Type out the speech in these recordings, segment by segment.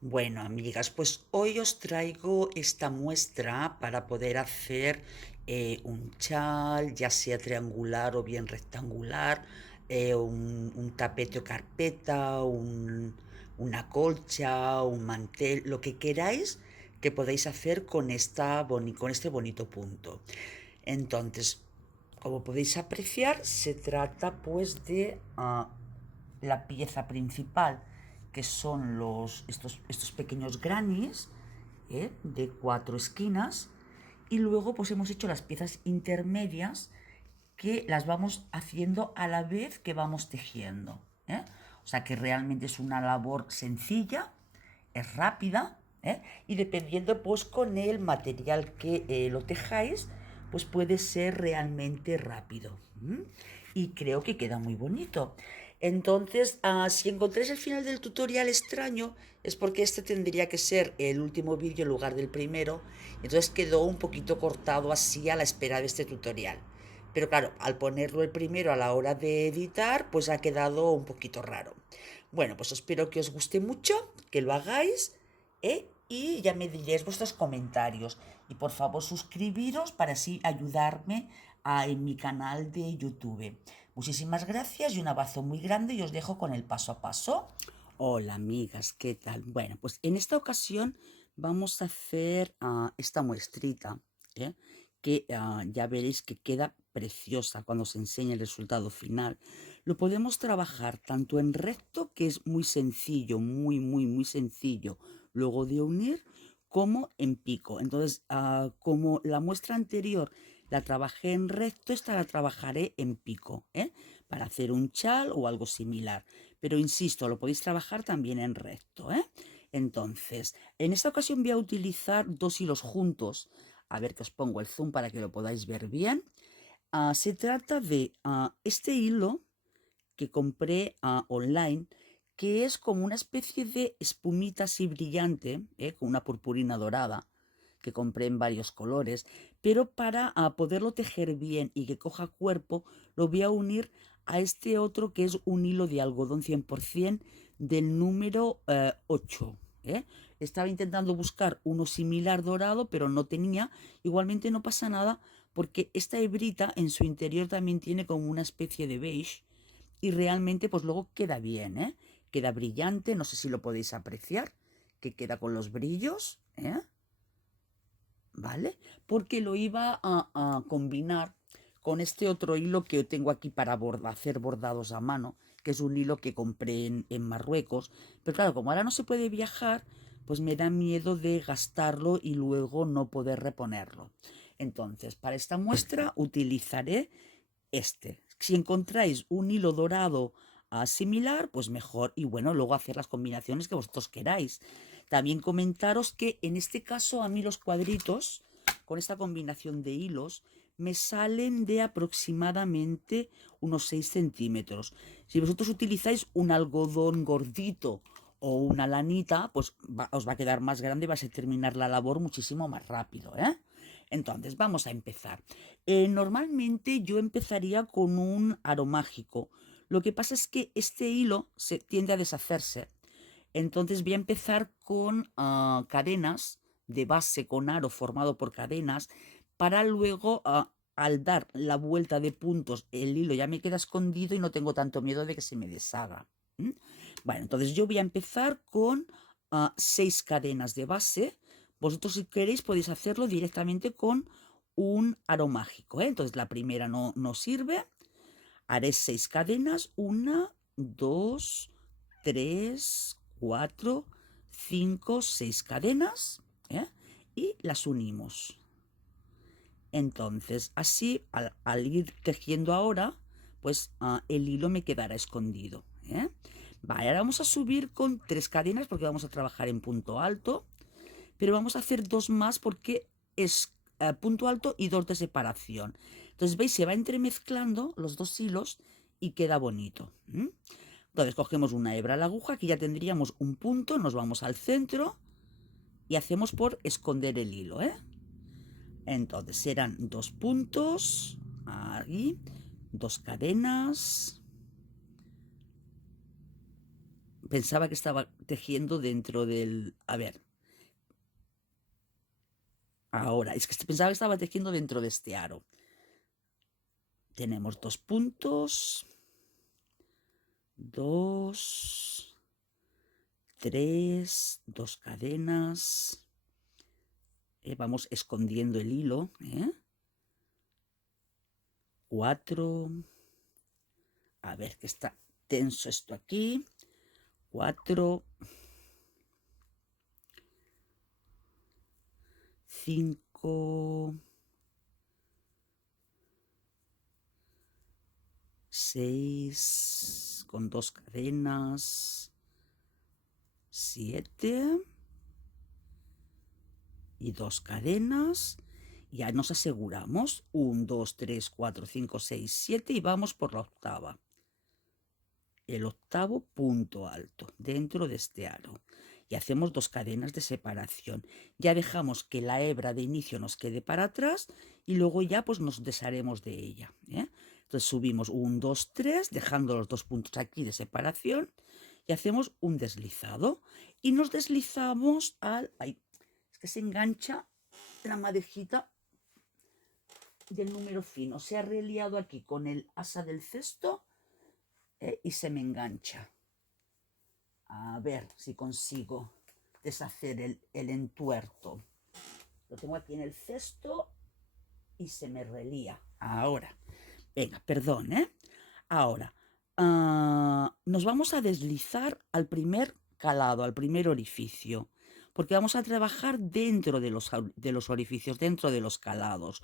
Bueno, amigas, pues hoy os traigo esta muestra para poder hacer un chal, ya sea triangular o bien rectangular, un tapete o carpeta, una colcha, un mantel, lo que queráis que podáis hacer con, con este bonito punto. Entonces, como podéis apreciar, se trata pues de la pieza principal, que son estos pequeños grannies de 4 esquinas, y luego pues hemos hecho las piezas intermedias que las vamos haciendo a la vez que vamos tejiendo. O sea que realmente es una labor sencilla, es rápida, y dependiendo pues con el material que lo tejáis, pues puede ser realmente rápido. Y creo que queda muy bonito. Entonces, si encontráis el final del tutorial extraño, es porque este tendría que ser el último vídeo en lugar del primero. Entonces quedó un poquito cortado así a la espera de este tutorial. Pero claro, al ponerlo el primero a la hora de editar, pues ha quedado un poquito raro. Bueno, pues espero que os guste mucho, que lo hagáis, y ya me diréis vuestros comentarios. Y por favor suscribiros para así ayudarme en mi canal de YouTube. Muchísimas gracias y un abrazo muy grande y os dejo con el paso a paso. Hola amigas, ¿qué tal? Bueno, pues en esta ocasión vamos a hacer esta muestrita, ¿eh? Que ya veréis que queda preciosa cuando se enseñe el resultado final. Lo podemos trabajar tanto en recto, que es muy sencillo, muy sencillo, luego de unir, como en pico. Entonces, como la muestra anterior la trabajé en recto, esta la trabajaré en pico, para hacer un chal o algo similar. Pero insisto, lo podéis trabajar también en recto, Entonces, en esta ocasión voy a utilizar 2 hilos juntos. A ver que os pongo el zoom para que lo podáis ver bien. Se trata de este hilo que compré online, que es como una especie de espumita así brillante, con una purpurina dorada, que compré en varios colores, pero para poderlo tejer bien y que coja cuerpo, lo voy a unir a este otro que es un hilo de algodón 100% del número 8. Estaba intentando buscar uno similar dorado, pero no tenía. Igualmente no pasa nada porque esta hebrita en su interior también tiene como una especie de beige y realmente pues luego queda bien, Queda brillante, no sé si lo podéis apreciar, que queda con los brillos, ¿vale? Porque lo iba a combinar con este otro hilo que tengo aquí para hacer bordados a mano, que es un hilo que compré en Marruecos. Pero claro, como ahora no se puede viajar, pues me da miedo de gastarlo y luego no poder reponerlo. Entonces, para esta muestra utilizaré este. Si encontráis un hilo dorado similar, pues mejor. Y bueno, luego hacer las combinaciones que vosotros queráis. También comentaros que en este caso a mí los cuadritos, con esta combinación de hilos, me salen de aproximadamente unos 6 centímetros. Si vosotros utilizáis un algodón gordito o una lanita, pues os va a quedar más grande y vais a terminar la labor muchísimo más rápido, Entonces, vamos a empezar. Normalmente yo empezaría con un aro mágico. Lo que pasa es que este hilo se tiende a deshacerse. Entonces voy a empezar con cadenas de base con aro formado por cadenas para luego, al dar la vuelta de puntos, el hilo ya me queda escondido y no tengo tanto miedo de que se me deshaga. ¿Mm? Bueno, entonces yo voy a empezar con 6 cadenas de base. Vosotros si queréis podéis hacerlo directamente con un aro mágico, Entonces la primera no sirve. Haré 6 cadenas. Una, dos, tres, cuatro, cinco, 6 cadenas, y las unimos. Entonces, así, al ir tejiendo ahora, pues el hilo me quedará escondido. Vale, ahora vamos a subir con 3 cadenas porque vamos a trabajar en punto alto, pero vamos a hacer 2 más porque es punto alto y 2 de separación. Entonces, veis, se va entremezclando los 2 hilos y queda bonito. Entonces, cogemos una hebra a la aguja, que ya tendríamos un punto, nos vamos al centro y hacemos por esconder el hilo, Entonces, serán 2 puntos, ahí, 2 cadenas, pensaba que estaba tejiendo dentro del... A ver, ahora, es que pensaba que estaba tejiendo dentro de este aro. Tenemos 2 puntos, 2, 3, 2 cadenas. Vamos escondiendo el hilo, 4. A ver, que está tenso esto aquí. 4, 5, 6, con 2 cadenas, 7 y 2 cadenas. Ya nos aseguramos 1, 2, 3, 4, 5, 6, 7 y vamos por la octava. El octavo punto alto dentro de este aro. Y hacemos 2 cadenas de separación. Ya dejamos que la hebra de inicio nos quede para atrás y luego ya pues nos desharemos de ella. Entonces subimos 1, 2, 3, dejando los 2 puntos aquí de separación y hacemos un deslizado. Y nos deslizamos al... Ay, es que se engancha la madejita del número fino. Se ha reliado aquí con el asa del cesto y se me engancha. A ver si consigo deshacer el entuerto. Lo tengo aquí en el cesto y se me relía. Ahora, venga, perdón, Ahora, nos vamos a deslizar al primer calado, al primer orificio, porque vamos a trabajar dentro de los orificios, dentro de los calados.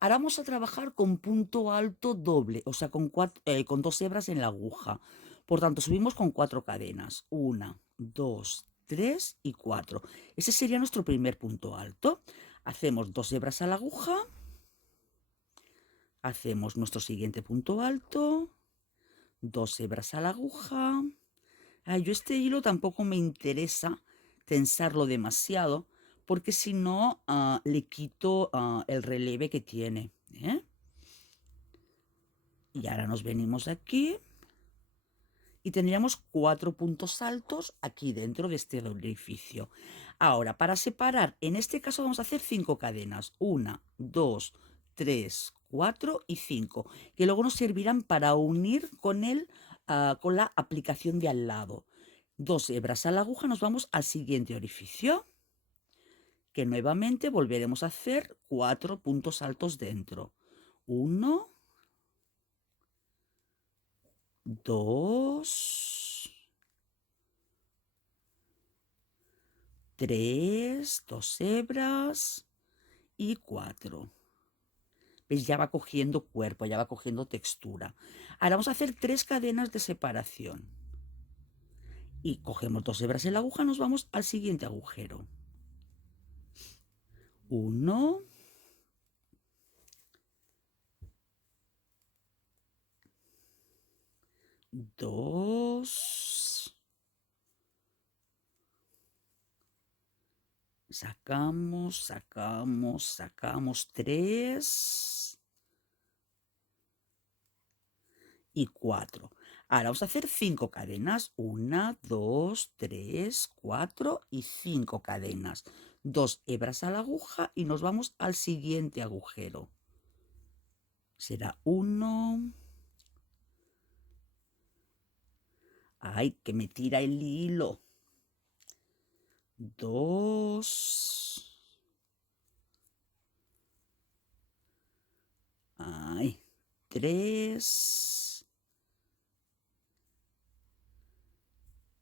Ahora vamos a trabajar con punto alto doble, o sea, con 2 hebras en la aguja. Por tanto, subimos con 4 cadenas. 1, 2, 3 y 4. Ese sería nuestro primer punto alto. Hacemos 2 hebras a la aguja. Hacemos nuestro siguiente punto alto. 2 hebras a la aguja. Yo este hilo tampoco me interesa tensarlo demasiado, porque si no le quito el relieve que tiene. Y ahora nos venimos aquí y tendríamos 4 puntos altos aquí dentro de este orificio. Ahora, para separar, en este caso vamos a hacer 5 cadenas. 1, 2, 3, 4 y 5, que luego nos servirán para unir con con la aplicación de al lado. 2 hebras a la aguja, nos vamos al siguiente orificio, que nuevamente volveremos a hacer 4 puntos altos dentro. 1, 2, 3, 2 hebras y 4. ¿Veis? Ya va cogiendo cuerpo, ya va cogiendo textura. Ahora vamos a hacer 3 cadenas de separación. Y cogemos 2 hebras en la aguja, nos vamos al siguiente agujero. 1, 2, sacamos 3 y 4. Ahora vamos a hacer 5 cadenas. 1, 2, 3, 4 y 5 cadenas. 2 hebras a la aguja y nos vamos al siguiente agujero. Será 1. ¡Ay, que me tira el hilo! 2. ¡Ay! 3.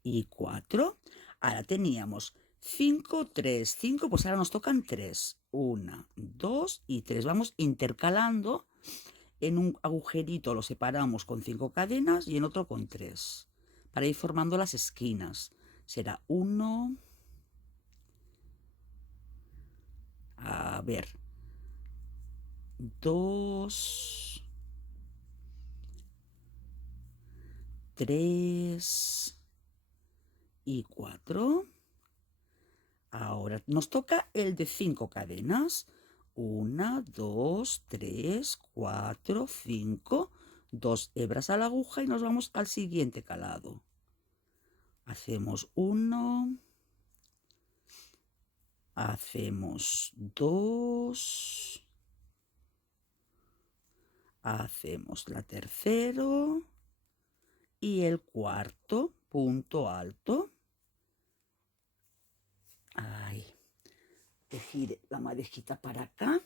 Y 4. Ahora teníamos 5, 3, 5, pues ahora nos tocan 3. 1, 2 y 3. Vamos intercalando. En un agujerito lo separamos con 5 cadenas y en otro con 3. Para ir formando las esquinas. Será 1. A ver. 2. 3. Y 4. Ahora nos toca el de 5 cadenas. 1, 2, 3, 4, 5. 2 hebras a la aguja y nos vamos al siguiente calado. Hacemos 1, hacemos 2, hacemos la tercero y el cuarto punto alto. Ahí. Te gire la madejita para acá.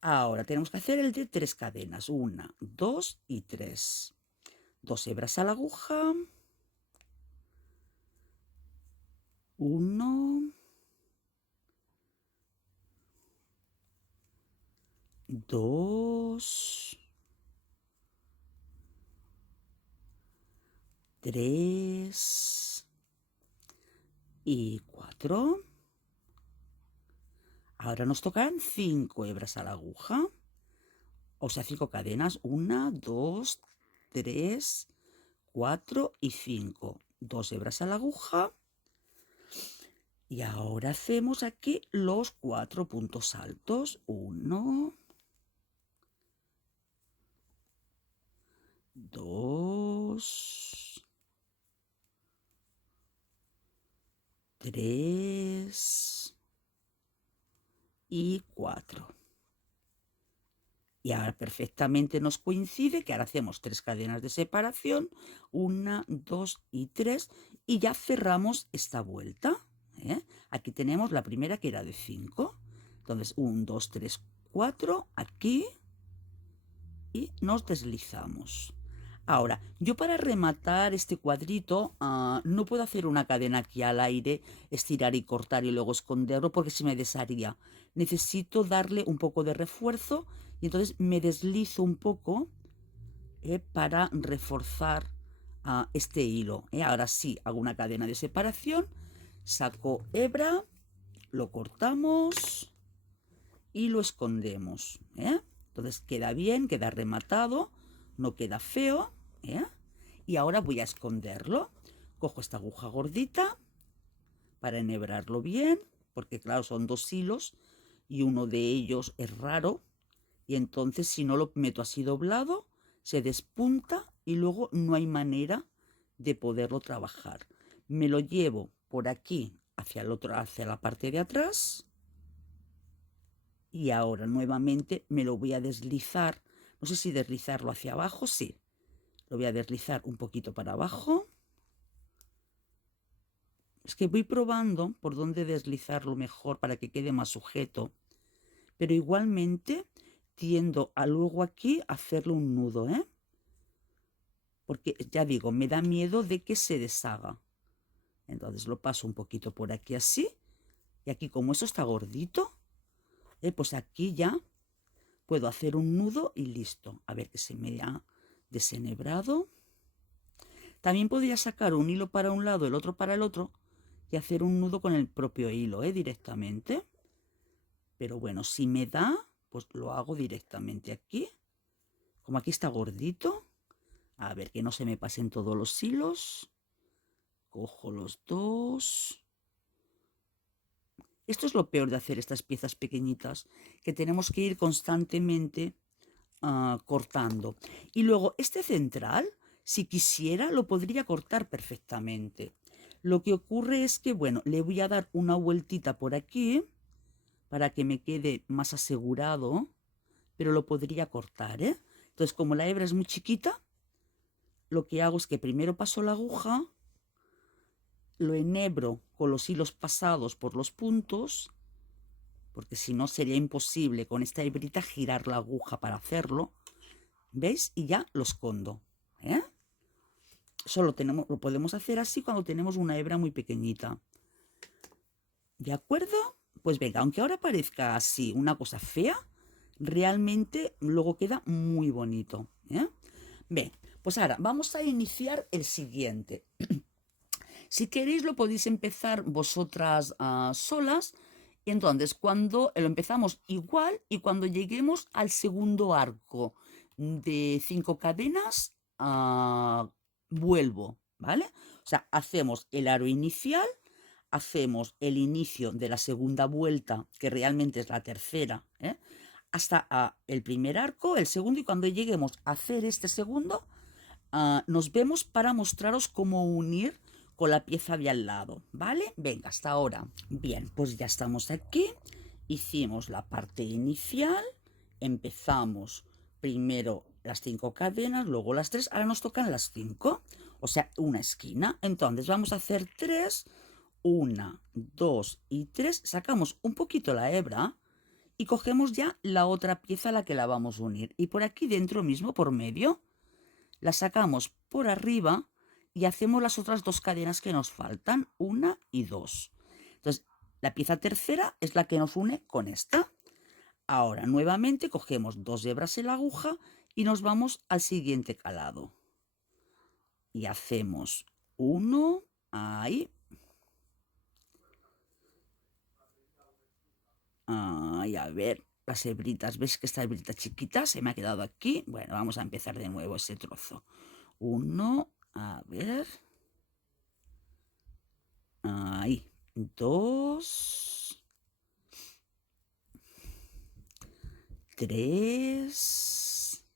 Ahora tenemos que hacer el de 3 cadenas. 1, 2 y 3. 2 hebras a la aguja. 1, 2, 3 y 4. Ahora nos tocarán 5 hebras a la aguja. O sea, 5 cadenas. 1, 2, 3, 4 y 5. 2 hebras a la aguja. Y ahora hacemos aquí los 4 puntos altos. 1, 2, 3 y 4. Y ahora perfectamente nos coincide que ahora hacemos 3 cadenas de separación, 1, 2 y 3, y ya cerramos esta vuelta. Aquí tenemos la primera que era de 5. Entonces 1, 2, 3, 4, aquí, y nos deslizamos. Ahora, yo para rematar este cuadrito no puedo hacer una cadena aquí al aire, estirar y cortar y luego esconderlo porque se me desharía. Necesito darle un poco de refuerzo y entonces me deslizo un poco para reforzar este hilo. Ahora sí, hago una cadena de separación, saco hebra, lo cortamos y lo escondemos. Entonces queda bien, queda rematado, no queda feo. Y ahora voy a esconderlo. Cojo esta aguja gordita para enhebrarlo bien, porque claro, son 2 hilos y uno de ellos es raro. Y entonces si no lo meto así doblado, se despunta y luego no hay manera de poderlo trabajar. Me lo llevo por aquí hacia el otro, hacia la parte de atrás. Y ahora nuevamente me lo voy a deslizar. No sé si deslizarlo hacia abajo, sí. Lo voy a deslizar un poquito para abajo. Es que voy probando por dónde deslizarlo mejor para que quede más sujeto. Pero igualmente tiendo a luego aquí hacerle un nudo, porque ya digo, me da miedo de que se deshaga. Entonces lo paso un poquito por aquí así. Y aquí como eso está gordito, pues aquí ya puedo hacer un nudo y listo. A ver que se me ha desenhebrado. También podría sacar un hilo para un lado, el otro para el otro y hacer un nudo con el propio hilo, directamente. Pero bueno, si me da, pues lo hago directamente aquí. Como aquí está gordito, a ver que no se me pasen todos los hilos. Cojo los dos. Esto es lo peor de hacer estas piezas pequeñitas, que tenemos que ir constantemente cortando. Y luego este central, si quisiera, lo podría cortar perfectamente. Lo que ocurre es que, bueno, le voy a dar una vueltita por aquí para que me quede más asegurado, pero lo podría cortar, Entonces, como la hebra es muy chiquita, lo que hago es que primero paso la aguja, lo enhebro con los hilos pasados por los puntos, porque si no sería imposible con esta hebrita girar la aguja para hacerlo. ¿Veis? Y ya lo escondo. Eso lo podemos hacer así cuando tenemos una hebra muy pequeñita. ¿De acuerdo? Pues venga, aunque ahora parezca así una cosa fea, realmente luego queda muy bonito. Bien, pues ahora vamos a iniciar el siguiente. Si queréis lo podéis empezar vosotras solas. Y entonces cuando lo empezamos igual y cuando lleguemos al segundo arco de 5 cadenas, vuelvo, ¿vale? O sea, hacemos el aro inicial, hacemos el inicio de la segunda vuelta, que realmente es la tercera, hasta el primer arco, el segundo, y cuando lleguemos a hacer este segundo, nos vemos para mostraros cómo unir con la pieza de al lado, ¿vale? Venga, hasta ahora. Bien, pues ya estamos aquí. Hicimos la parte inicial. Empezamos primero las 5 cadenas, luego las 3. Ahora nos tocan las 5, o sea, una esquina. Entonces vamos a hacer 3, 1, 2 y 3. Sacamos un poquito la hebra y cogemos ya la otra pieza a la que la vamos a unir. Y por aquí dentro mismo, por medio, la sacamos por arriba y hacemos las otras 2 cadenas que nos faltan, 1 y 2. Entonces, la pieza tercera es la que nos une con esta. Ahora, nuevamente, cogemos 2 hebras en la aguja y nos vamos al siguiente calado. Y hacemos 1, ahí. Ay, a ver, las hebritas, ¿ves que esta hebrita chiquita se me ha quedado aquí? Bueno, vamos a empezar de nuevo ese trozo. 1, a ver. Ahí, 2, 3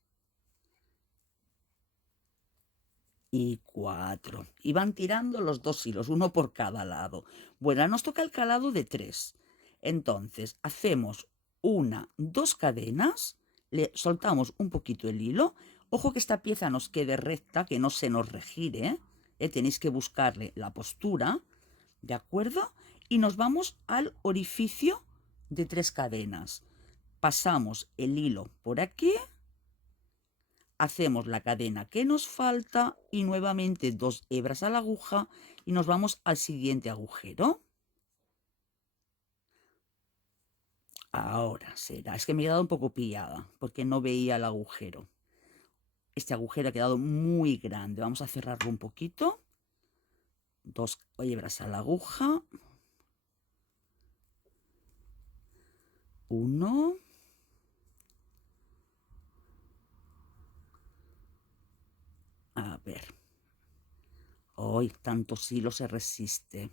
y 4. Y van tirando los 2 hilos, uno por cada lado. Bueno, ahora nos toca el calado de 3. Entonces, hacemos 1, 2 cadenas, le soltamos un poquito el hilo. Ojo que esta pieza nos quede recta, que no se nos regire, tenéis que buscarle la postura, ¿de acuerdo? Y nos vamos al orificio de 3 cadenas. Pasamos el hilo por aquí, hacemos la cadena que nos falta y nuevamente 2 hebras a la aguja y nos vamos al siguiente agujero. Ahora será, es que me he quedado un poco pillada porque no veía el agujero. Este agujero ha quedado muy grande, vamos a cerrarlo un poquito. 2 hebras a la aguja. 1. A ver. Hoy tantos hilos se resiste.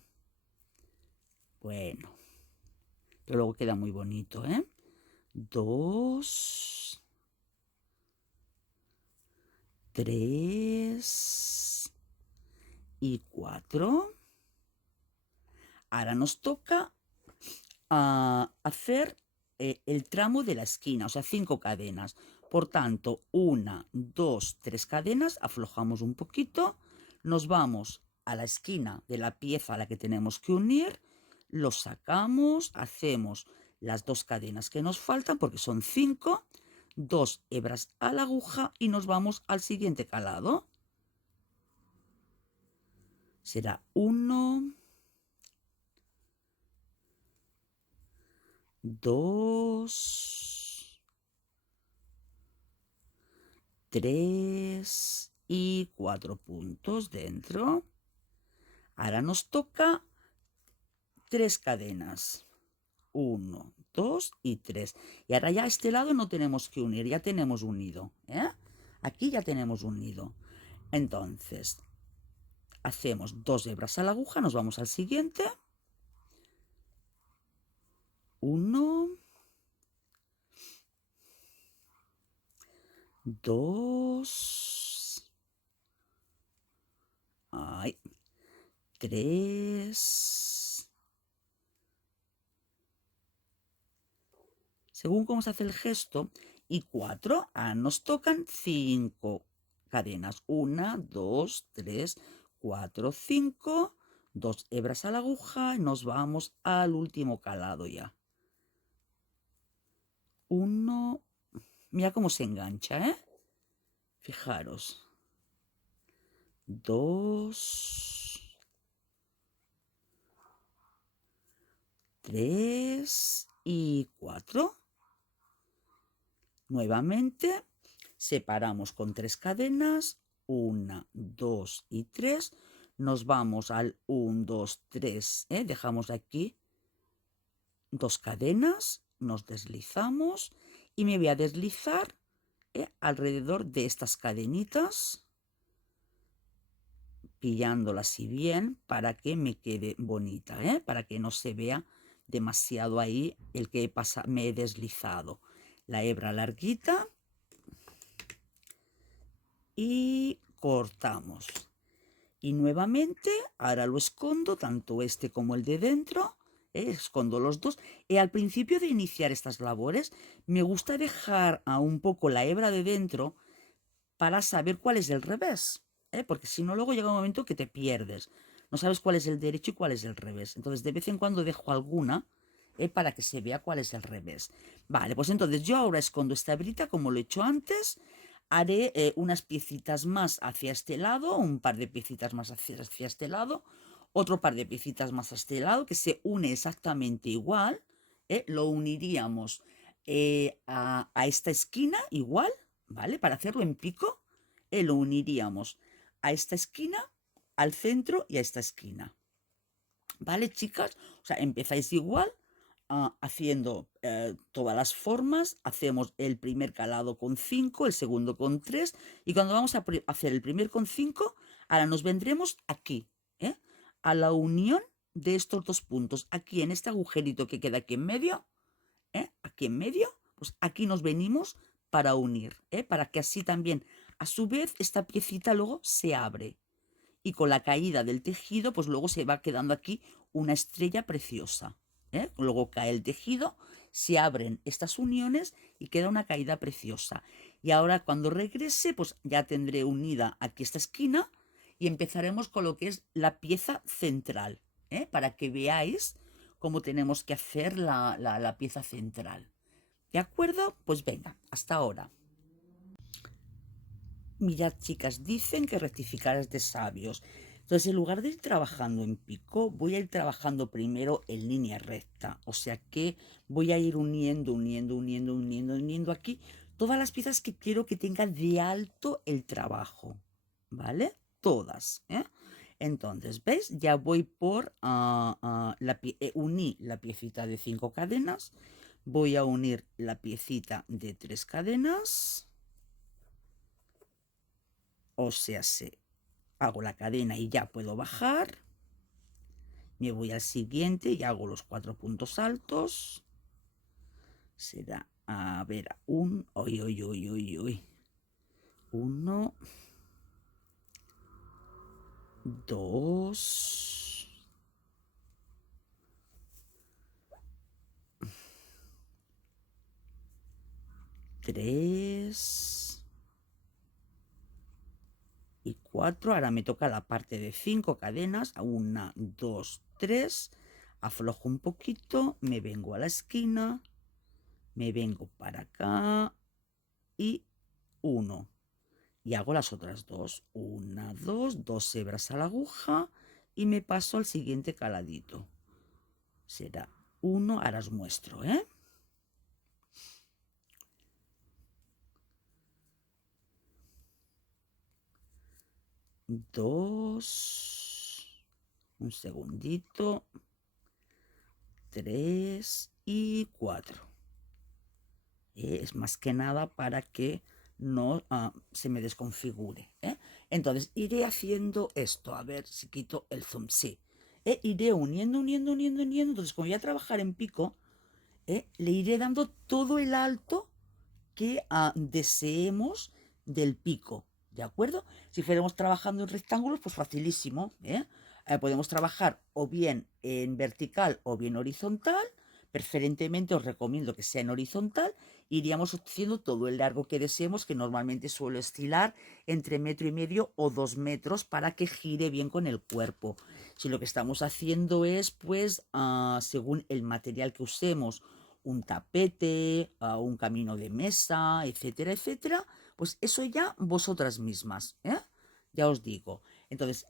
Bueno. Pero luego queda muy bonito, 2, 3 y 4. Ahora nos toca hacer el tramo de la esquina, o sea, 5 cadenas. Por tanto, 1, 2, 3 cadenas, aflojamos un poquito, nos vamos a la esquina de la pieza a la que tenemos que unir, lo sacamos, hacemos las 2 cadenas que nos faltan, porque son 5, 2 hebras a la aguja y nos vamos al siguiente calado. Será 1, 2, 3 y 4 puntos dentro. Ahora nos toca 3 cadenas. 1, 2 y 3. Y ahora ya a este lado no tenemos que unir, ya tenemos unido. Aquí ya tenemos unido. Entonces, hacemos 2 hebras a la aguja, nos vamos al siguiente. 1, 2, 3. Según cómo se hace el gesto, y 4. Nos tocan 5 cadenas. 1, 2, 3, 4, 5. 2 hebras a la aguja y nos vamos al último calado ya. 1. Mira cómo se engancha, Fijaros. 2, 3 y 4. Nuevamente separamos con 3 cadenas, 1, 2 y 3. Nos vamos al 1, 2, 3. Dejamos aquí 2 cadenas, nos deslizamos y me voy a deslizar alrededor de estas cadenitas, pillándolas así bien para que me quede bonita, para que no se vea demasiado ahí el que me he deslizado. La hebra larguita y cortamos. Y nuevamente, ahora lo escondo, tanto este como el de dentro, escondo los dos. Y al principio de iniciar estas labores, me gusta dejar un poco la hebra de dentro para saber cuál es el revés, porque si no luego llega un momento que te pierdes, no sabes cuál es el derecho y cuál es el revés. Entonces de vez en cuando dejo alguna para que se vea cuál es el revés. Vale, pues entonces yo ahora escondo esta hebrita como lo he hecho antes, haré unas piecitas más hacia este lado, un par de piecitas más hacia este lado, otro par de piecitas más a este lado, que se une exactamente igual, lo uniríamos a esta esquina igual, ¿vale? Para hacerlo en pico, lo uniríamos a esta esquina, al centro y a esta esquina. ¿Vale, chicas? O sea, empezáis igual, haciendo todas las formas, hacemos el primer calado con 5, el segundo con 3, y cuando vamos a hacer el primer con 5, ahora nos vendremos aquí, a la unión de estos dos puntos, aquí en este agujerito que queda aquí en medio, aquí en medio, pues aquí nos venimos para unir, para que así también, a su vez, esta piecita luego se abre. Y con la caída del tejido, pues luego se va quedando aquí una estrella preciosa. Luego cae el tejido, se abren estas uniones y queda una caída preciosa. Y ahora cuando regrese, pues ya tendré unida aquí esta esquina y empezaremos con lo que es la pieza central, para que veáis cómo tenemos que hacer la pieza central. ¿De acuerdo? Pues venga, hasta ahora. Mirad, chicas, dicen que rectificar es de sabios. Entonces, en lugar de ir trabajando en pico, voy a ir trabajando primero en línea recta. O sea que voy a ir uniendo aquí todas las piezas que quiero que tengan de alto el trabajo. ¿Vale? Todas. Entonces, ¿ves? Ya voy por uní la piecita de 5 cadenas. Voy a unir la piecita de 3 cadenas. O sea, hago la cadena y ya puedo bajar. Me voy al siguiente y hago los 4 puntos altos. Será, a ver, uy. 1, 2, 3 y 4. Ahora me toca la parte de 5 cadenas. 1, 2, 3. Aflojo un poquito, me vengo a la esquina, me vengo para acá y 1. Y hago las otras 2. 1, 2, 2 hebras a la aguja y me paso al siguiente caladito. Será 1, ahora os muestro, 2, un segundito, 3 y 4. Es más que nada para que no se me desconfigure. Entonces iré haciendo esto, a ver si quito el zoom, sí. Iré uniendo. Entonces como voy a trabajar en pico, le iré dando todo el alto que deseemos del pico, ¿de acuerdo? Si fuéramos trabajando en rectángulos, pues facilísimo, podemos trabajar o bien en vertical o bien horizontal. Preferentemente os recomiendo que sea en horizontal. Iríamos haciendo todo el largo que deseemos, que normalmente suele oscilar entre 1,5 o 2 metros para que gire bien con el cuerpo. Si lo que estamos haciendo es, pues, según el material que usemos, un tapete, un camino de mesa, etcétera, etcétera, pues eso ya vosotras mismas, ya os digo. Entonces,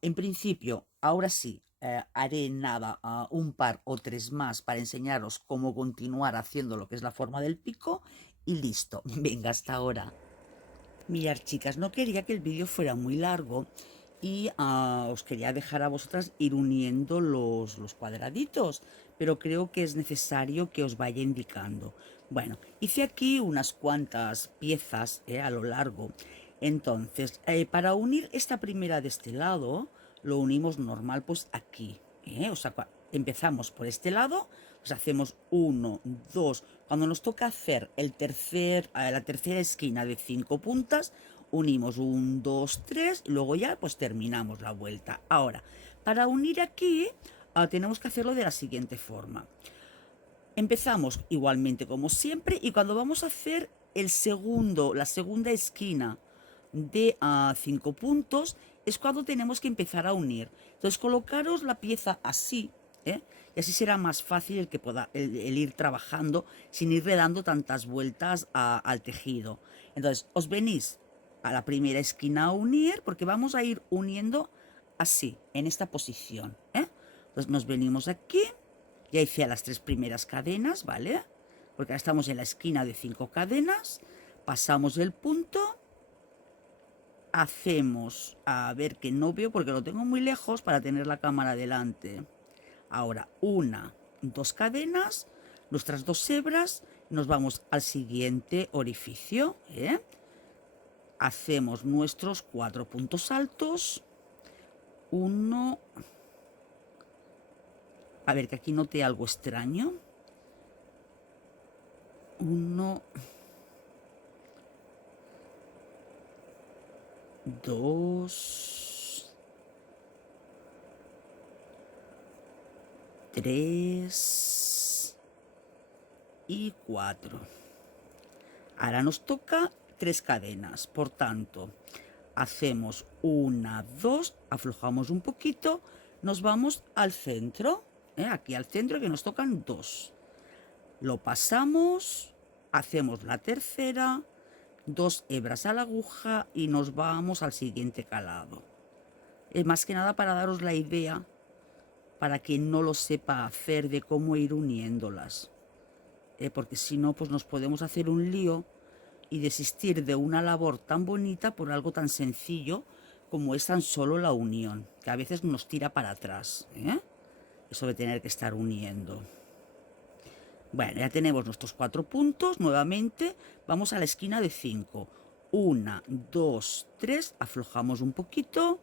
en principio, ahora sí, haré nada, un par o 3 más para enseñaros cómo continuar haciendo lo que es la forma del pico y listo. Venga, hasta ahora. Mirad, chicas, no quería que el vídeo fuera muy largo y os quería dejar a vosotras ir uniendo los cuadraditos, pero creo que es necesario que os vaya indicando. Bueno, hice aquí unas cuantas piezas a lo largo. Entonces, para unir esta primera de este lado, lo unimos normal pues aquí. O sea, empezamos por este lado, pues hacemos 1, 2. Cuando nos toca hacer la tercera esquina de 5 puntas, unimos 1, 2, 3, y luego ya pues terminamos la vuelta. Ahora, para unir aquí, tenemos que hacerlo de la siguiente forma. Empezamos igualmente como siempre, y cuando vamos a hacer la segunda esquina de 5 puntos, es cuando tenemos que empezar a unir. Entonces colocaros la pieza así, y así será más fácil el ir trabajando sin irle dando tantas vueltas al tejido. Entonces os venís a la primera esquina a unir, porque vamos a ir uniendo así, en esta posición. Entonces nos venimos aquí. Ya hice a las 3 primeras cadenas, ¿vale? Porque ahora estamos en la esquina de 5 cadenas. Pasamos el punto. Hacemos, a ver que no veo porque lo tengo muy lejos para tener la cámara delante. Ahora 1, 2 cadenas, nuestras 2 hebras, nos vamos al siguiente orificio. Hacemos nuestros 4 puntos altos. 1. A ver, que aquí noté algo extraño. 1, 2, 3 y 4. Ahora nos toca 3 cadenas, por tanto, hacemos 1, 2, aflojamos un poquito, nos vamos al centro, aquí al centro, que nos tocan 2. Lo pasamos, hacemos la tercera, 2 hebras a la aguja y nos vamos al siguiente calado. Más que nada para daros la idea, para quien no lo sepa hacer, de cómo ir uniéndolas. Porque si no, pues nos podemos hacer un lío y desistir de una labor tan bonita por algo tan sencillo como es tan solo la unión, que a veces nos tira para atrás, eso de tener que estar uniendo. Bueno, ya tenemos nuestros 4 puntos. Nuevamente vamos a la esquina de 5. 1, 2, 3, aflojamos un poquito.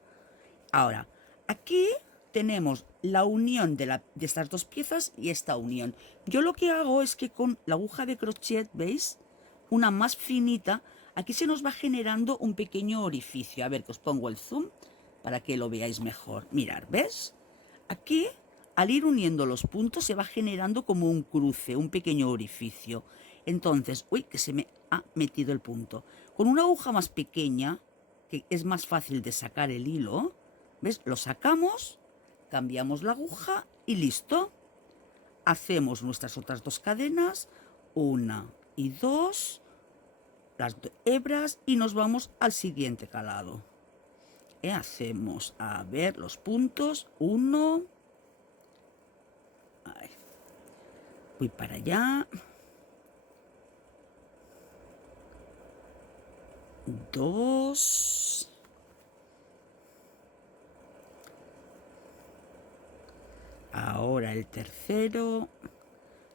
Ahora, aquí tenemos la unión de estas 2 piezas y esta unión. Yo lo que hago es que con la aguja de crochet, ¿veis? Una más finita, aquí se nos va generando un pequeño orificio. A ver, que os pongo el zoom para que lo veáis mejor. Mirad, ¿ves? Aquí, al ir uniendo los puntos, se va generando como un cruce, un pequeño orificio. Entonces, uy, que se me ha metido el punto. Con una aguja más pequeña, que es más fácil de sacar el hilo, ¿ves? Lo sacamos, cambiamos la aguja y listo. Hacemos nuestras otras 2 cadenas, 1 y 2, las hebras, y nos vamos al siguiente calado. Hacemos, a ver, los puntos. 1, voy para allá, 2, ahora el tercero,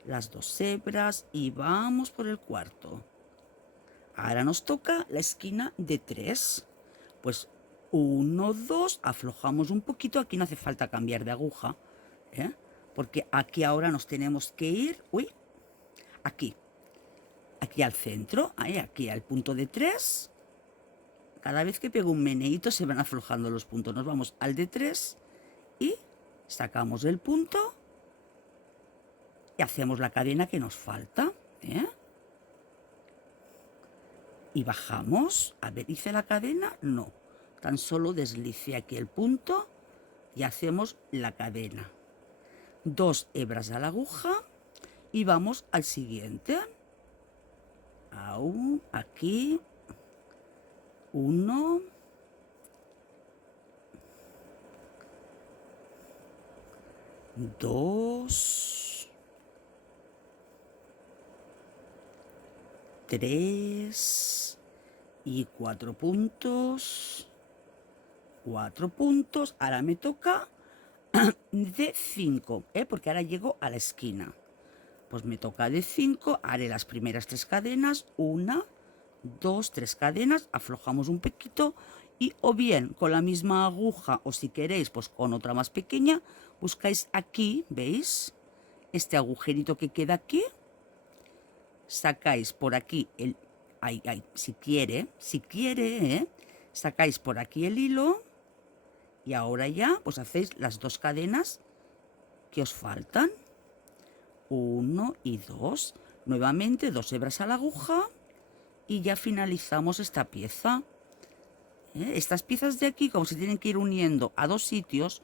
las 2 hebras, y vamos por el cuarto. Ahora nos toca la esquina de 3. Pues 1, 2, aflojamos un poquito. Aquí no hace falta cambiar de aguja, porque aquí ahora nos tenemos que ir, aquí al centro, aquí al punto de 3. Cada vez que pego un meneíto se van aflojando los puntos. Nos vamos al de 3 y sacamos el punto y hacemos la cadena que nos falta, y bajamos. A ver, ¿hice la cadena? No, tan solo deslicé aquí el punto y hacemos la cadena. 2 hebras a la aguja y vamos al siguiente. Aquí 1, 2, 3 y 4 puntos. 4 puntos. Ahora me toca de 5, porque ahora llego a la esquina. Pues me toca de 5, haré las primeras 3 cadenas, 1, 2, 3 cadenas, aflojamos un poquito y o bien con la misma aguja o si queréis pues con otra más pequeña, buscáis aquí, ¿veis? Este agujerito que queda aquí, sacáis por aquí si quiere, sacáis por aquí el hilo y ahora ya pues hacéis las 2 cadenas que os faltan. 1 y 2. Nuevamente 2 hebras a la aguja y ya finalizamos esta pieza. Estas piezas de aquí, como se tienen que ir uniendo a 2 sitios,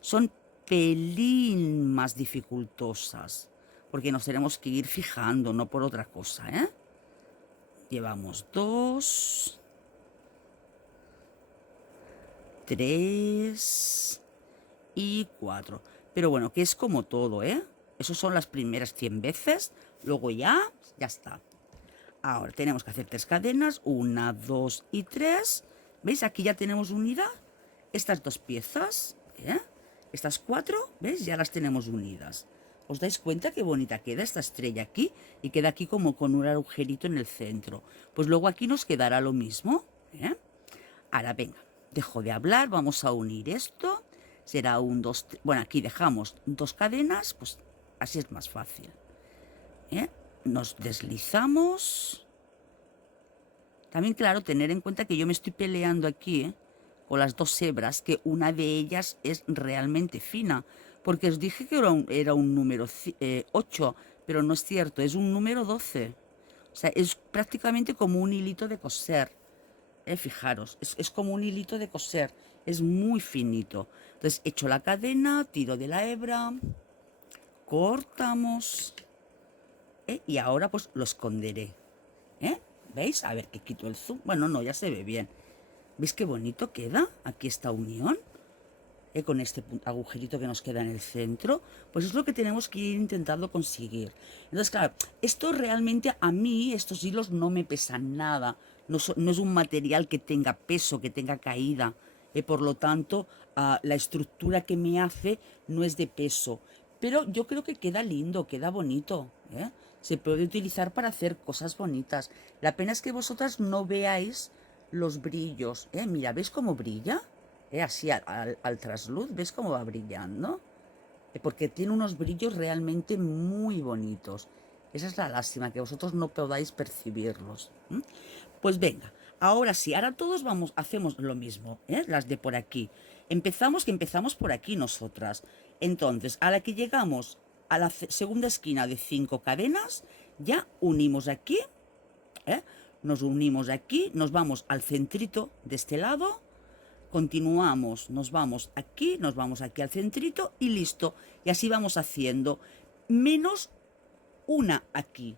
son pelín más dificultosas, porque nos tenemos que ir fijando, no por otra cosa, Llevamos 2, 3 y 4. Pero bueno, que es como todo, Eso son las primeras 100 veces, luego ya está. Ahora tenemos que hacer 3 cadenas, 1, 2 y 3. ¿Veis? Aquí ya tenemos unida estas 2 piezas, Estas 4, ¿veis? Ya las tenemos unidas. ¿Os dais cuenta qué bonita queda esta estrella aquí? Y queda aquí como con un agujerito en el centro. Pues luego aquí nos quedará lo mismo, Ahora, venga, dejo de hablar, vamos a unir esto. Será 1, 2, 3. Bueno, aquí dejamos 2 cadenas, pues así es más fácil, Nos deslizamos. También, claro, tener en cuenta que yo me estoy peleando aquí, con las 2 hebras, que una de ellas es realmente fina, porque os dije que era un número 8, pero no es cierto, es un número 12. O sea, es prácticamente como un hilito de coser, fijaros, es como un hilito de coser, es muy finito. Entonces, echo la cadena, tiro de la hebra, cortamos, y ahora pues lo esconderé, ¿Veis? A ver, que quito el zoom. Bueno, no, ya se ve bien. ¿Veis qué bonito queda aquí esta unión? Con este agujerito que nos queda en el centro. Pues es lo que tenemos que ir intentando conseguir. Entonces, claro, esto realmente a mí, estos hilos no me pesan nada. No es un material que tenga peso, que tenga caída. Por lo tanto, la estructura que me hace no es de peso. Pero yo creo que queda lindo, queda bonito, Se puede utilizar para hacer cosas bonitas. La pena es que vosotras no veáis los brillos, Mira, ¿veis cómo brilla? Así al trasluz, ¿ves cómo va brillando? Porque tiene unos brillos realmente muy bonitos. Esa es la lástima, que vosotros no podáis percibirlos. Pues venga, ahora sí, ahora todos hacemos lo mismo, las de por aquí. Empezamos por aquí nosotras. Entonces, a la que llegamos a la segunda esquina de 5 cadenas, ya unimos aquí, nos unimos aquí, nos vamos al centrito de este lado, continuamos, nos vamos aquí al centrito y listo. Y así vamos haciendo, menos una aquí.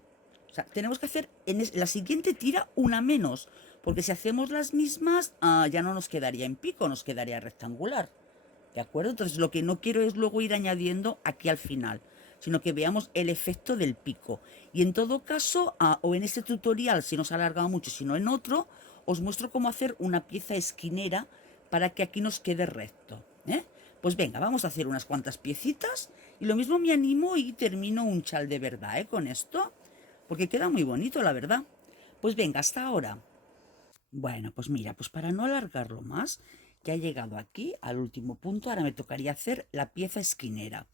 O sea, tenemos que hacer en la siguiente tira una menos, porque si hacemos las mismas, ya no nos quedaría en pico, nos quedaría rectangular. ¿De acuerdo? Entonces lo que no quiero es luego ir añadiendo aquí al final, sino que veamos el efecto del pico. Y en todo caso, o en este tutorial, si nos ha alargado mucho, sino en otro, os muestro cómo hacer una pieza esquinera para que aquí nos quede recto, Pues venga, vamos a hacer unas cuantas piecitas y lo mismo me animo y termino un chal de verdad, con esto, porque queda muy bonito, la verdad. Pues venga, hasta ahora. Bueno, pues mira, pues para no alargarlo más, ya he llegado aquí al último punto. Ahora me tocaría hacer la pieza esquinera.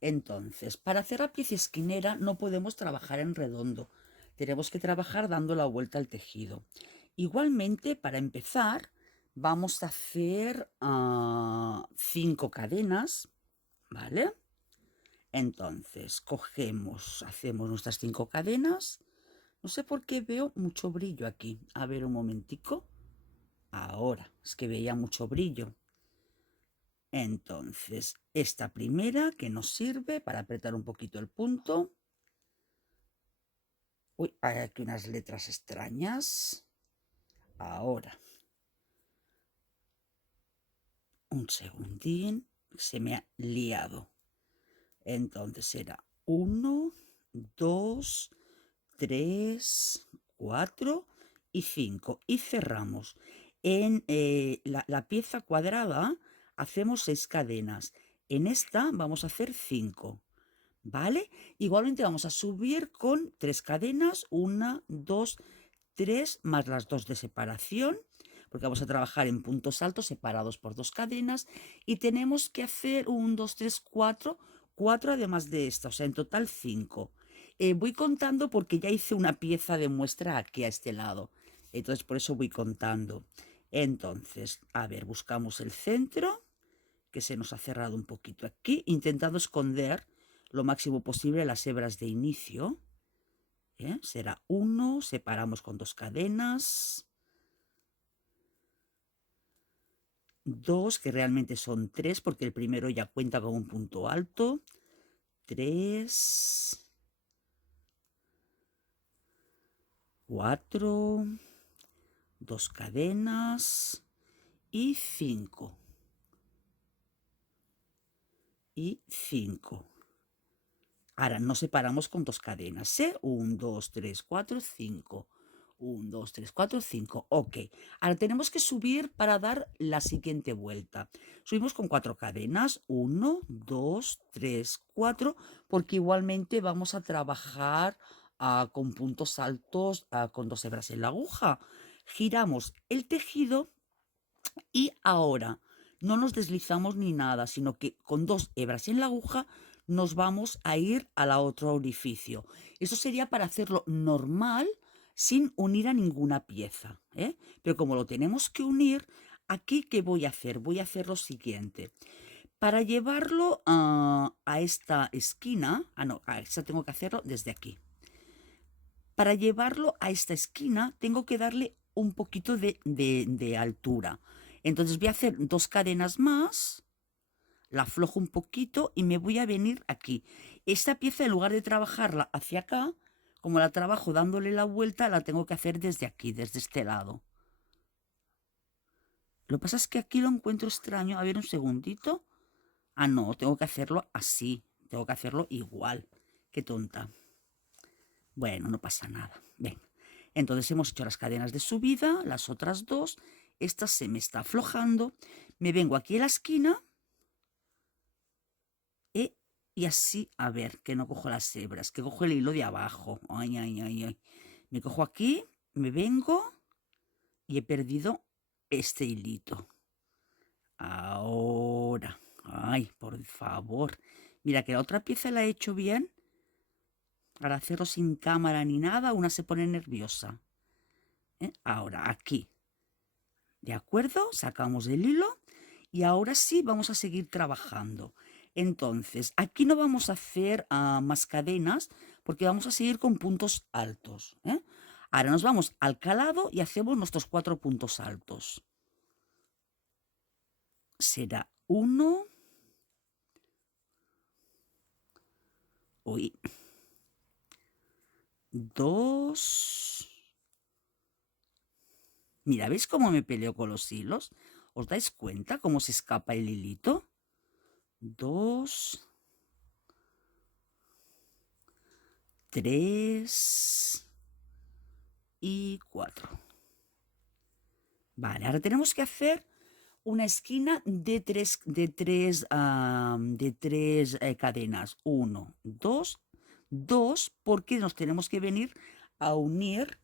Entonces, para hacer la pieza esquinera no podemos trabajar en redondo. Tenemos que trabajar dando la vuelta al tejido. Igualmente, para empezar, vamos a hacer 5 cadenas, ¿vale? Entonces, hacemos nuestras 5 cadenas. No sé por qué veo mucho brillo aquí. A ver un momentico. Ahora, es que veía mucho brillo. Entonces, esta primera que nos sirve para apretar un poquito el punto. Uy, hay aquí unas letras extrañas. Ahora. Un segundín. Se me ha liado. Entonces será 1, 2, 3, 4 y 5. Y cerramos. En la pieza cuadrada hacemos 6 cadenas. En esta vamos a hacer 5. ¿Vale? Igualmente vamos a subir con 3 cadenas. 1, 2, 3 más las 2 de separación, porque vamos a trabajar en puntos altos separados por 2 cadenas. Y tenemos que hacer 1, 2, 3, 4 además de esta, o sea, en total 5. Voy contando porque ya hice una pieza de muestra aquí a este lado. Entonces por eso voy contando. Entonces, a ver, buscamos el centro, que se nos ha cerrado un poquito aquí, intentando esconder lo máximo posible las hebras de inicio. Será 1, separamos con 2 cadenas. 2, que realmente son 3, porque el primero ya cuenta con un punto alto. 3, 4, 2 cadenas y 5. Y 5. Ahora nos separamos con 2 cadenas, 1, 2, 3, 4, 5. 1, 2, 3, 4, 5. Ok. Ahora tenemos que subir para dar la siguiente vuelta. Subimos con 4 cadenas. 1, 2, 3, 4. Porque igualmente vamos a trabajar con puntos altos con 2 hebras en la aguja. Giramos el tejido y ahora no nos deslizamos ni nada, sino que con 2 hebras en la aguja nos vamos a ir a la otro orificio. Eso sería para hacerlo normal sin unir a ninguna pieza. Pero como lo tenemos que unir, aquí ¿qué voy a hacer? Voy a hacer lo siguiente. Para llevarlo a esta esquina, no, a esta tengo que hacerlo desde aquí. Para llevarlo a esta esquina tengo que darle un poquito de altura. Entonces voy a hacer 2 cadenas más, la aflojo un poquito y me voy a venir aquí. Esta pieza, en lugar de trabajarla hacia acá, como la trabajo dándole la vuelta, la tengo que hacer desde aquí, desde este lado. Lo que pasa es que aquí lo encuentro extraño. A ver, un segundito. Ah, no, tengo que hacerlo así. Tengo que hacerlo igual. Qué tonta. Bueno, no pasa nada. Ven. Entonces hemos hecho las cadenas de subida, las otras 2. Esta se me está aflojando. Me vengo aquí a la esquina. Y así, a ver, que no cojo las hebras, que cojo el hilo de abajo. Ay, ay, ay, ay. Me cojo aquí, me vengo y he perdido este hilito. Ahora. Ay, por favor. Mira que la otra pieza la he hecho bien. Para hacerlo sin cámara ni nada, una se pone nerviosa. Ahora, aquí. ¿De acuerdo? Sacamos el hilo y ahora sí vamos a seguir trabajando. Entonces, aquí no vamos a hacer más cadenas porque vamos a seguir con puntos altos. Ahora nos vamos al calado y hacemos nuestros 4 puntos altos. Será 1. Uy. 2. Mira, ¿veis cómo me peleo con los hilos? ¿Os dais cuenta cómo se escapa el hilito? 2. 3 y 4. Vale, ahora tenemos que hacer una esquina de tres cadenas. 1, 2, 2, porque nos tenemos que venir a unir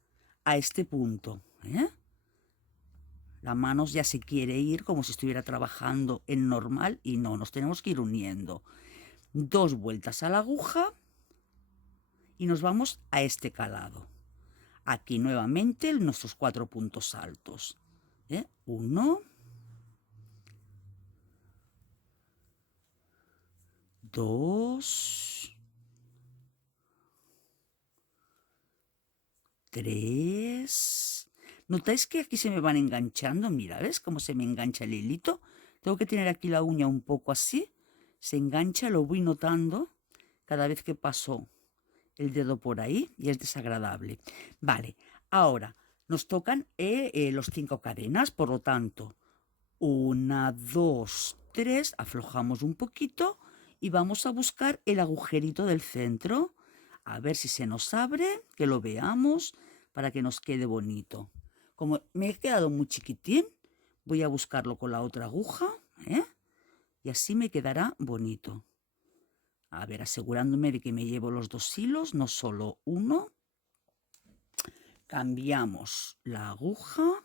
a este punto. La mano ya se quiere ir como si estuviera trabajando en normal y no, nos tenemos que ir uniendo. 2 vueltas a la aguja y nos vamos a este calado. Aquí nuevamente nuestros 4 puntos altos. 1, 2, 3. ¿Notáis que aquí se me van enganchando? Mira, ¿ves cómo se me engancha el hilito? Tengo que tener aquí la uña un poco así. Se engancha, lo voy notando cada vez que paso el dedo por ahí y es desagradable. Vale, ahora nos tocan los 5 cadenas, por lo tanto, 1, 2, 3, aflojamos un poquito y vamos a buscar el agujerito del centro. A ver si se nos abre, que lo veamos para que nos quede bonito. Como me he quedado muy chiquitín, voy a buscarlo con la otra aguja, y así me quedará bonito. A ver, asegurándome de que me llevo los 2 hilos, no solo uno. Cambiamos la aguja,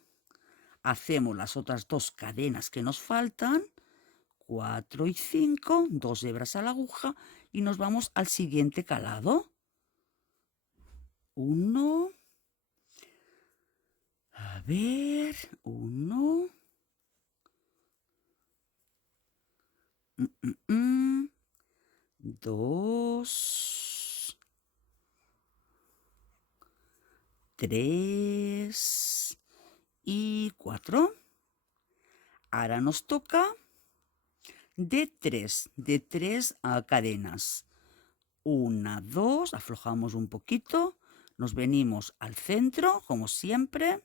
hacemos las otras 2 cadenas que nos faltan, 4 y 5, 2 hebras a la aguja y nos vamos al siguiente calado. 1, a ver, 1, 2, 3 y 4. Ahora nos toca de 3 cadenas. 1, 2, aflojamos un poquito, nos venimos al centro, como siempre.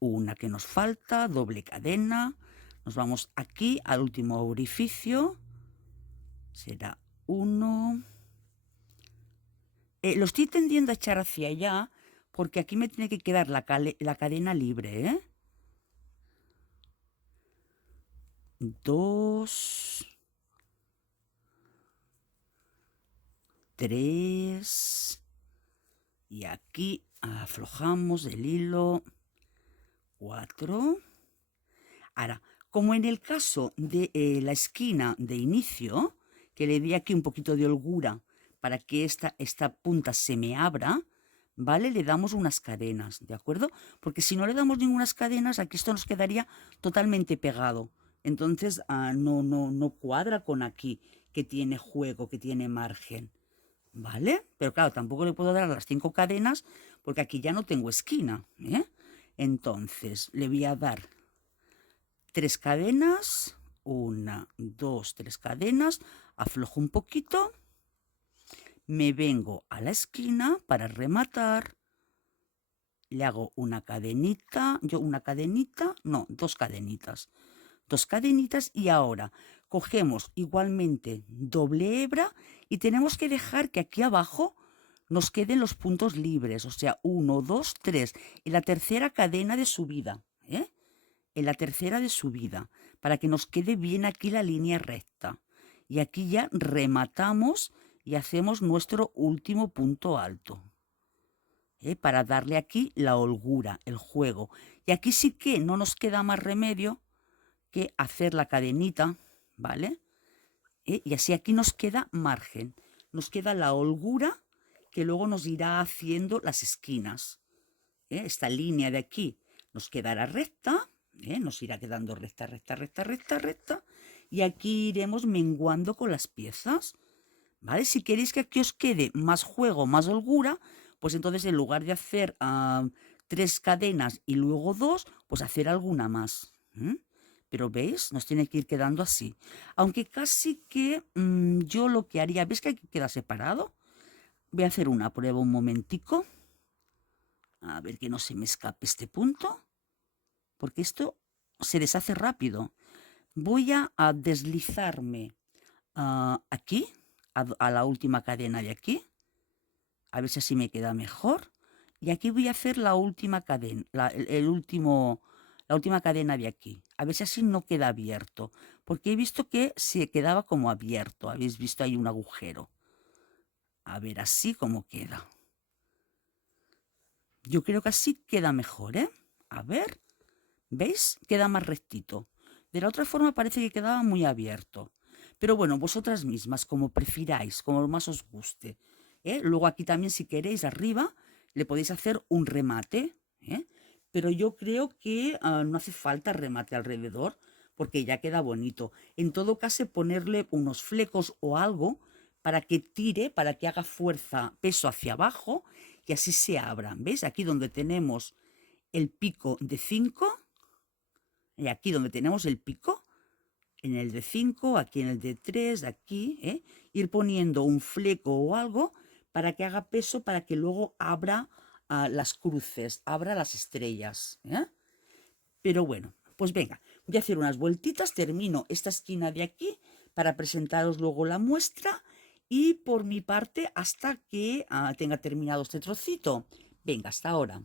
Una que nos falta, doble cadena. Nos vamos aquí al último orificio. Será 1. Lo estoy tendiendo a echar hacia allá porque aquí me tiene que quedar la cadena libre, ¿eh? 2, 3 y aquí aflojamos el hilo. 4. Ahora, como en el caso de la esquina de inicio, que le di aquí un poquito de holgura para que esta punta se me abra, ¿vale? Le damos unas cadenas, ¿de acuerdo? Porque si no le damos ninguna cadenas, aquí esto nos quedaría totalmente pegado. Entonces no cuadra con aquí, que tiene juego, que tiene margen, ¿vale? Pero claro, tampoco le puedo dar las 5 cadenas porque aquí ya no tengo esquina, ¿eh? Entonces le voy a dar 3 cadenas, 1, 2, 3 cadenas, aflojo un poquito, me vengo a la esquina para rematar, le hago una cadenita, no, 2 cadenitas, 2 cadenitas y ahora cogemos igualmente doble hebra y tenemos que dejar que aquí abajo nos queden los puntos libres, o sea, 1, 2, 3, en la tercera cadena de subida, ¿eh? En la tercera de subida, para que nos quede bien aquí la línea recta. Y aquí ya rematamos y hacemos nuestro último punto alto, para darle aquí la holgura, el juego. Y aquí sí que no nos queda más remedio que hacer la cadenita, ¿vale? Y así aquí nos queda margen, nos queda la holgura que luego nos irá haciendo las esquinas. Esta línea de aquí nos quedará recta, nos irá quedando recta, recta, recta, recta, recta, y aquí iremos menguando con las piezas, ¿vale? Si queréis que aquí os quede más juego, más holgura, pues entonces en lugar de hacer 3 cadenas y luego 2, pues hacer alguna más. Pero veis, nos tiene que ir quedando así. Aunque casi que yo lo que haría, ¿ves que aquí queda separado? Voy a hacer una prueba un momentico. A ver que no se me escape este punto, porque esto se deshace rápido. Voy a deslizarme aquí, a la última cadena de aquí, a ver si así me queda mejor. Y aquí voy a hacer la última cadena, la última cadena de aquí, a ver si así no queda abierto, porque he visto que se quedaba como abierto, habéis visto ahí un agujero. A ver así como queda. Yo creo que así queda mejor, ¿eh? A ver, ¿veis? Queda más rectito. De la otra forma parece que quedaba muy abierto. Pero bueno, vosotras mismas, como prefiráis, como más os guste. Luego aquí también, si queréis, arriba, le podéis hacer un remate. Pero yo creo que no hace falta remate alrededor, porque ya queda bonito. En todo caso, ponerle unos flecos o algo para que tire, para que haga fuerza, peso hacia abajo, y así se abran. ¿Veis? Aquí donde tenemos el pico de 5, y aquí donde tenemos el pico, en el de 5, aquí en el de 3, aquí, ir poniendo un fleco o algo para que haga peso, para que luego abra las cruces, abra las estrellas. Pero bueno, pues venga, voy a hacer unas vueltitas, termino esta esquina de aquí para presentaros luego la muestra y por mi parte hasta que tenga terminado este trocito. Venga, hasta ahora.